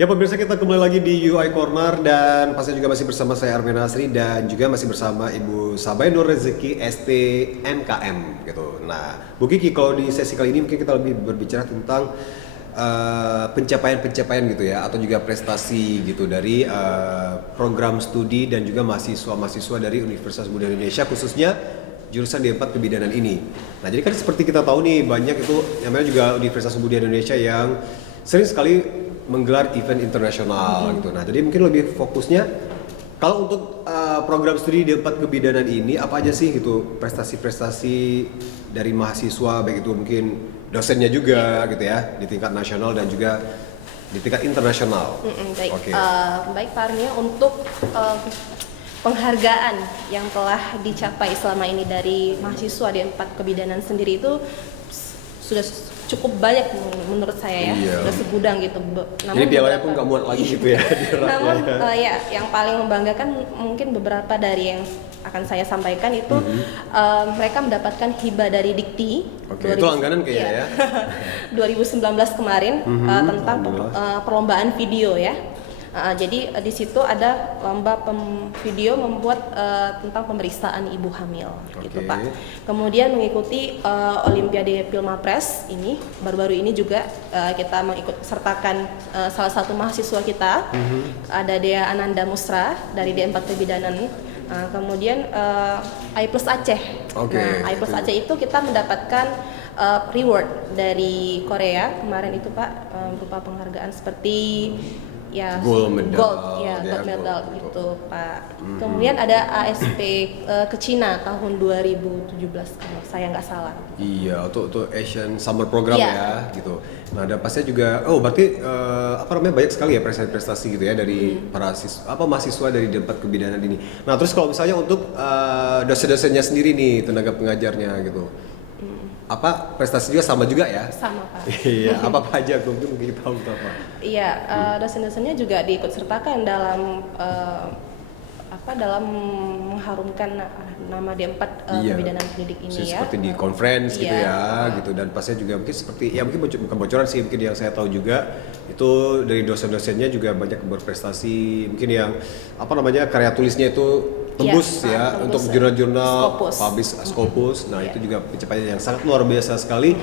Ya pemirsa, kita kembali lagi di UI Corner dan pastinya juga masih bersama saya Armen Asri dan juga masih bersama Ibu Sabay Nur Rezeki ST MKM gitu. Nah, Bu Kiki, kalau di sesi kali ini mungkin kita lebih berbicara tentang pencapaian-pencapaian gitu ya, atau juga prestasi gitu dari program studi dan juga mahasiswa-mahasiswa dari Universitas Muda Indonesia, khususnya jurusan D4 kebidanan ini. Nah, jadi kan seperti kita tahu nih, banyak itu namanya juga Universitas Muda Indonesia yang sering sekali menggelar event internasional gitu. Nah, jadi mungkin lebih fokusnya kalau untuk program studi D4 kebidanan ini apa aja sih gitu prestasi-prestasi dari mahasiswa, baik itu mungkin dosennya juga gitu ya di tingkat nasional dan juga di tingkat internasional. Baik, Oke. baik Pak Armia, untuk penghargaan yang telah dicapai selama ini dari mahasiswa D4 kebidanan sendiri itu sudah cukup banyak menurut saya ya. Iya. Sudah segudang gitu. Jadi pialanya pun nggak muat lagi gitu ya. Namun ya yang paling membanggakan mungkin beberapa dari yang akan saya sampaikan itu mereka mendapatkan hibah dari Dikti. Oke, itu langganan kayaknya ya. 2019 kemarin tentang perlombaan video ya. Jadi di situ ada lomba video membuat tentang pemeriksaan ibu hamil, gitu Pak. Kemudian mengikuti Olimpiade Pilmapres ini baru-baru ini juga kita mengikut sertakan salah satu mahasiswa kita, ada Dea Ananda Musra dari D4 Kebidanan. Kemudian I Plus Aceh. Nah, I Plus Aceh itu kita mendapatkan reward dari Korea kemarin itu Pak, berupa penghargaan seperti ya gold medal gitu Pak. Kemudian ada ASP ke Cina tahun 2017 kalau saya nggak salah. Iya, untuk Asian Summer Program ya gitu. Nah, ada pastinya juga berarti banyak sekali ya prestasi gitu ya dari para mahasiswa dari D4 kebidanan ini. Nah, terus kalau misalnya untuk dosen-dosennya sendiri nih, tenaga pengajarnya gitu. Apa prestasi juga sama juga ya? Sama Pak. Iya, apa aja mungkin kita tahu apa? Iya, dosen-dosennya juga diikut sertakan dalam dalam mengharumkan nama D4 kebidanan pendidik ini ya. Seperti di conference gitu ya, gitu, dan pastinya juga mungkin seperti ya mungkin bukan bocoran sih, mungkin yang saya tahu juga itu dari dosen-dosennya juga banyak berprestasi, mungkin yang karya tulisnya itu tembus untuk jurnal-jurnal publish Scopus. Nah, itu juga pencapaian yang sangat luar biasa sekali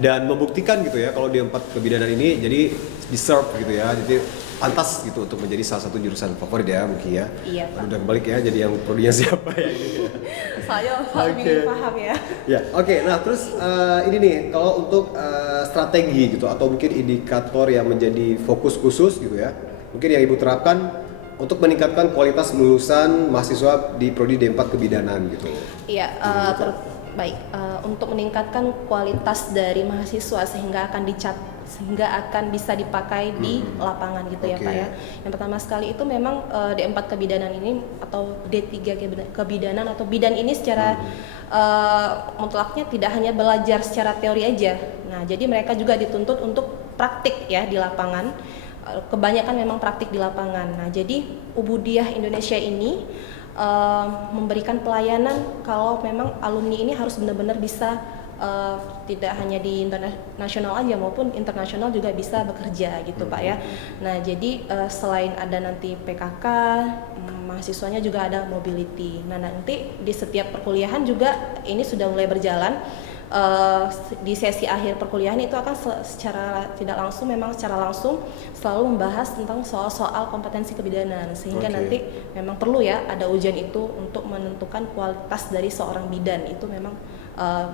dan membuktikan gitu ya kalau D4 kebidanan ini jadi deserve gitu ya, jadi pantas gitu untuk menjadi salah satu jurusan favorit ya mungkin ya. Iya, Pak. Udah kembali ya jadi yang prodinya siapa ya gitu. Saya lebih paham ya. Ya, oke. Nah, terus ini nih kalau untuk strategi gitu atau mungkin indikator yang menjadi fokus khusus gitu ya. Mungkin yang Ibu terapkan untuk meningkatkan kualitas lulusan mahasiswa di prodi D4 kebidanan gitu. Iya, baik. Untuk meningkatkan kualitas dari mahasiswa sehingga akan bisa dipakai di lapangan gitu ya Pak ya. Yang pertama sekali itu memang D4 kebidanan ini atau D3 kebidanan atau bidan ini secara mutlaknya tidak hanya belajar secara teori aja. Nah, jadi mereka juga dituntut untuk praktik ya di lapangan. Kebanyakan memang praktik di lapangan. Nah, jadi Ubudiah Indonesia ini memberikan pelayanan kalau memang alumni ini harus benar-benar bisa tidak hanya di internasional aja maupun internasional juga bisa bekerja gitu Pak ya. Nah, jadi selain ada nanti PKK, mahasiswanya juga ada mobility. Nah, nanti di setiap perkuliahan juga ini sudah mulai berjalan. Di sesi akhir perkuliahan itu akan secara langsung selalu membahas tentang soal-soal kompetensi kebidanan sehingga nanti memang perlu ya ada ujian itu untuk menentukan kualitas dari seorang bidan itu memang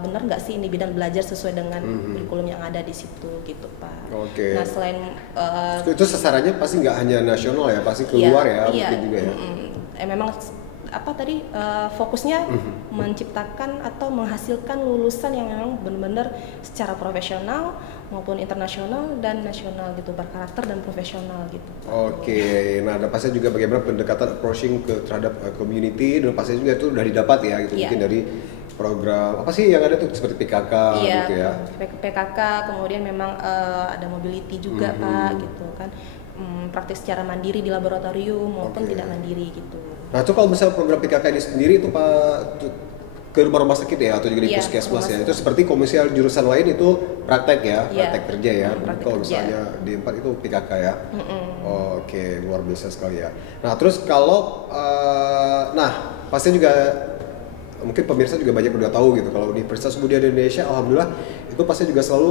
benar nggak sih ini bidan belajar sesuai dengan kurikulum yang ada di situ gitu Pak. Nah, selain itu sasarannya pasti nggak hanya nasional ya, pasti keluar mungkin juga ya. Memang fokusnya menciptakan atau menghasilkan lulusan yang memang benar-benar secara profesional maupun internasional dan nasional gitu, berkarakter dan profesional gitu. Nah, ada pasti juga bagaimana pendekatan approaching terhadap community dan pasti juga itu udah didapat ya gitu mungkin dari program apa sih yang ada tuh seperti PKK gitu ya. PKK kemudian memang ada mobility juga Pak gitu kan. Praktis secara mandiri di laboratorium maupun tidak mandiri gitu. Nah, itu kalau misalnya program PKK ini sendiri itu Pak ke rumah sakit ya atau juga di Iya, puskesmas ya. rumah Itu seperti komersial jurusan lain itu praktek ya, Iya, praktek kerja ya. praktek Kalau kerja. misalnya D4 itu PKK ya. Oke, luar biasa sekali ya. Nah, terus kalau nah, pasti juga mungkin pemirsa juga banyak udah tahu gitu kalau Universitas Muda Indonesia alhamdulillah itu pasti juga selalu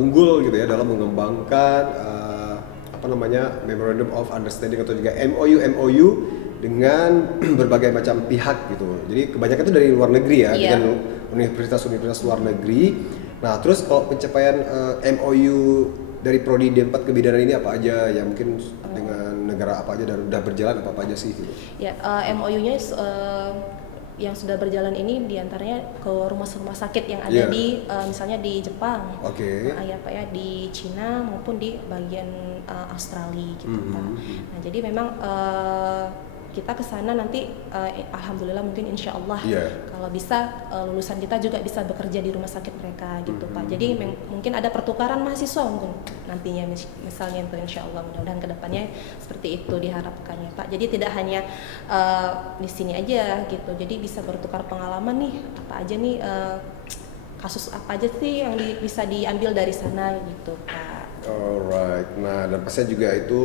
unggul gitu ya dalam mengembangkan apa namanya Memorandum of Understanding atau juga MOU dengan berbagai macam pihak gitu. Jadi kebanyakan itu dari luar negeri ya, Iya. dengan universitas-universitas luar negeri. Nah, terus kalau pencapaian MOU dari Prodi D4 Kebidanan ini apa aja yang mungkin dengan negara apa aja dan udah berjalan apa aja sih gitu? Ya, MOU-nya yang sudah berjalan ini diantaranya ke rumah sakit yang ada Iya. di misalnya di Jepang, Oke. ya Pak ya, di Cina maupun di bagian Australia gitu Pak. Nah jadi memang kita ke sana nanti alhamdulillah mungkin insya Allah Iya. kalau bisa lulusan kita juga bisa bekerja di rumah sakit mereka gitu Pak. Jadi mungkin ada pertukaran mahasiswa mungkin nantinya misalnya itu insya Allah mudah-mudahan kedepannya seperti itu diharapkannya Pak. Jadi tidak hanya di sini aja gitu. Jadi bisa bertukar pengalaman nih apa aja nih kasus apa aja sih yang bisa diambil dari sana gitu Pak. Alright, nah dan pastinya juga itu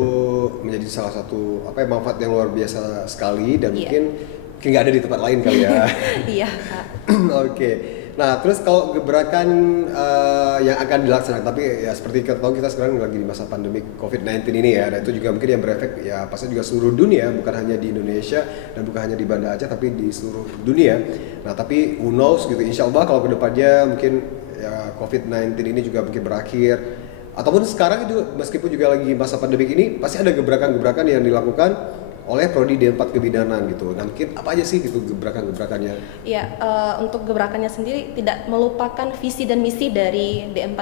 menjadi salah satu apa ya manfaat yang luar biasa sekali dan Iya. mungkin nggak ada di tempat lain kali ya. Iya Kak. Oke, nah terus kalau gebrakan yang akan dilaksanakan, tapi ya seperti kita tahu kita sekarang lagi di masa pandemi COVID-19 ini ya, dan itu juga mungkin yang berefek ya pasti juga seluruh dunia, bukan hanya di Indonesia dan bukan hanya di Banda Aceh tapi di seluruh dunia. Nah tapi who knows gitu, insya Allah kalau kedepannya mungkin ya COVID-19 ini juga mungkin berakhir. Ataupun sekarang itu meskipun juga lagi masa pandemi ini pasti ada gebrakan-gebrakan yang dilakukan oleh Prodi D4 Kebidanan gitu. Nah mungkin apa aja sih gitu gebrakan-gebrakannya? Ya, untuk gebrakannya sendiri tidak melupakan visi dan misi dari D4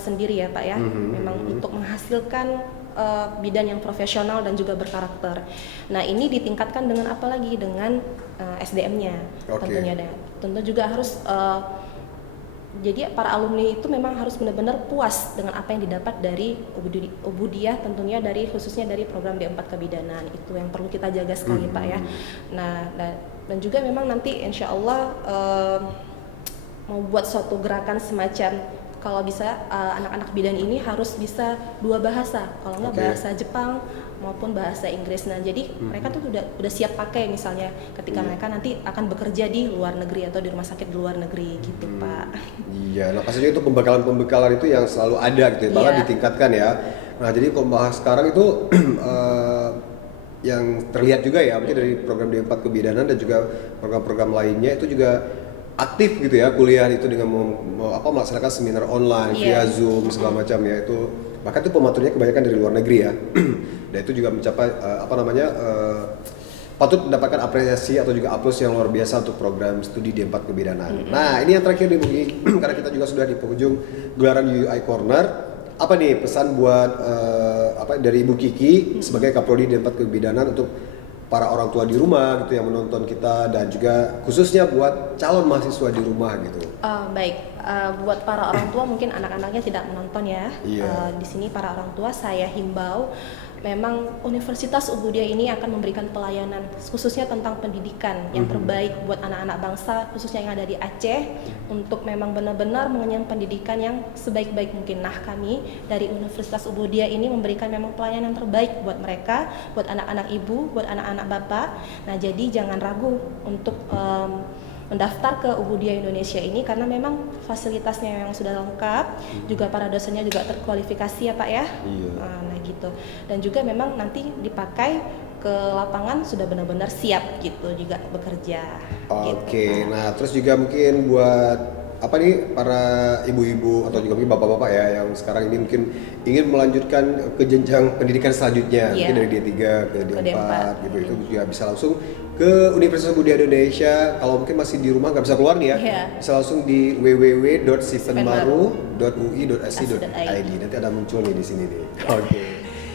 sendiri ya Pak ya. Memang untuk menghasilkan bidan yang profesional dan juga berkarakter. Nah ini ditingkatkan dengan apa lagi? Dengan SDM-nya Oke. tentunya. Dan tentu juga harus jadi para alumni itu memang harus benar-benar puas dengan apa yang didapat dari Ubudiyah tentunya dari khususnya dari program D4 Kebidanan itu yang perlu kita jaga sekali Pak ya. Nah dan juga memang nanti insya Allah mau buat suatu gerakan semacam kalau bisa anak-anak bidan ini harus bisa 2 bahasa, kalau nggak Oke. bahasa Jepang maupun bahasa Inggris. Nah jadi mereka tuh udah siap pakai misalnya ketika mereka nanti akan bekerja di luar negeri atau di rumah sakit di luar negeri gitu Pak. Iya, nah pastinya itu pembekalan itu yang selalu ada gitu ya, bahkan Iya. ditingkatkan ya. Nah jadi kalau bahas sekarang itu yang terlihat juga ya, mungkin dari program D4 Kebidanan dan juga program-program lainnya itu juga aktif gitu ya kuliah itu dengan melaksanakan seminar online via Iya. Zoom segala macam ya itu bahkan tuh pematurnya kebanyakan dari luar negeri ya dan itu juga mencapai patut mendapatkan apresiasi atau juga aplaus yang luar biasa untuk program studi D4 Kebidanan. Nah ini yang terakhir nih Bu Gigi, karena kita juga sudah di penghujung gelaran UI Corner. Apa nih pesan buat apa dari Ibu Kiki sebagai Kaprodi D4 Kebidanan untuk para orang tua di rumah gitu yang menonton kita dan juga khususnya buat calon mahasiswa di rumah gitu. Baik, buat para orang tua mungkin anak-anaknya tidak menonton ya. Iya. Di sini para orang tua saya himbau memang Universitas Ubudiyah ini akan memberikan pelayanan khususnya tentang pendidikan yang terbaik buat anak-anak bangsa khususnya yang ada di Aceh untuk memang benar-benar mengenyam pendidikan yang sebaik-baik mungkin. Nah kami dari Universitas Ubudiyah ini memberikan memang pelayanan terbaik buat mereka, buat anak-anak ibu, buat anak-anak bapak. Nah jadi jangan ragu untuk mendaftar ke Ubudiyah Indonesia ini karena memang fasilitasnya yang sudah lengkap, juga para dosennya juga terkualifikasi ya Pak ya. Iya. Nah gitu. Dan juga memang nanti dipakai ke lapangan sudah benar-benar siap gitu juga bekerja. Oke, Gitu, Pak. nah terus juga mungkin buat apa nih para ibu-ibu atau juga mungkin bapak-bapak ya yang sekarang ini mungkin ingin melanjutkan ke jenjang pendidikan selanjutnya Iya. mungkin dari D3 ke D4, D4. gitu itu juga bisa langsung ke Universitas Budaya Indonesia. Kalau mungkin masih di rumah nggak bisa keluar nih ya, Iya. bisa langsung di www.sivenmaru.ui.si.id. Nanti ada muncul nih di sini nih. Oke.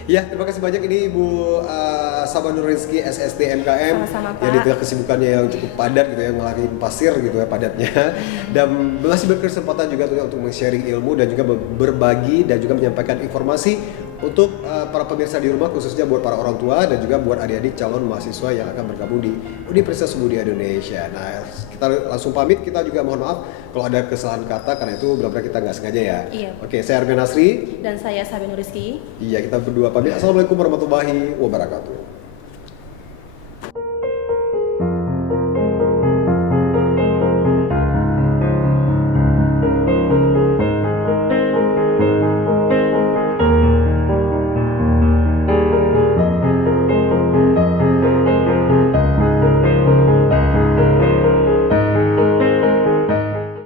Ya, terima kasih banyak ini Ibu Sabanur Rizky SSD MKM Sama-sama, yang di Pak. tengah kesibukannya yang cukup padat gitu ya, ngelarin pasir gitu ya padatnya, dan masih berkesempatan juga untuk men-sharing ilmu dan juga berbagi dan juga menyampaikan informasi untuk para pemirsa di rumah, khususnya buat para orang tua dan juga buat adik-adik calon mahasiswa yang akan bergabung di Universitas Muda Indonesia. Nah, kita langsung pamit, kita juga mohon maaf kalau ada kesalahan kata, karena itu benar-benar kita nggak sengaja ya. Iya. Oke, saya Arvin Nasri. Dan saya Sabin Rizky. Iya, kita berdua pamit. Assalamualaikum warahmatullahi wabarakatuh.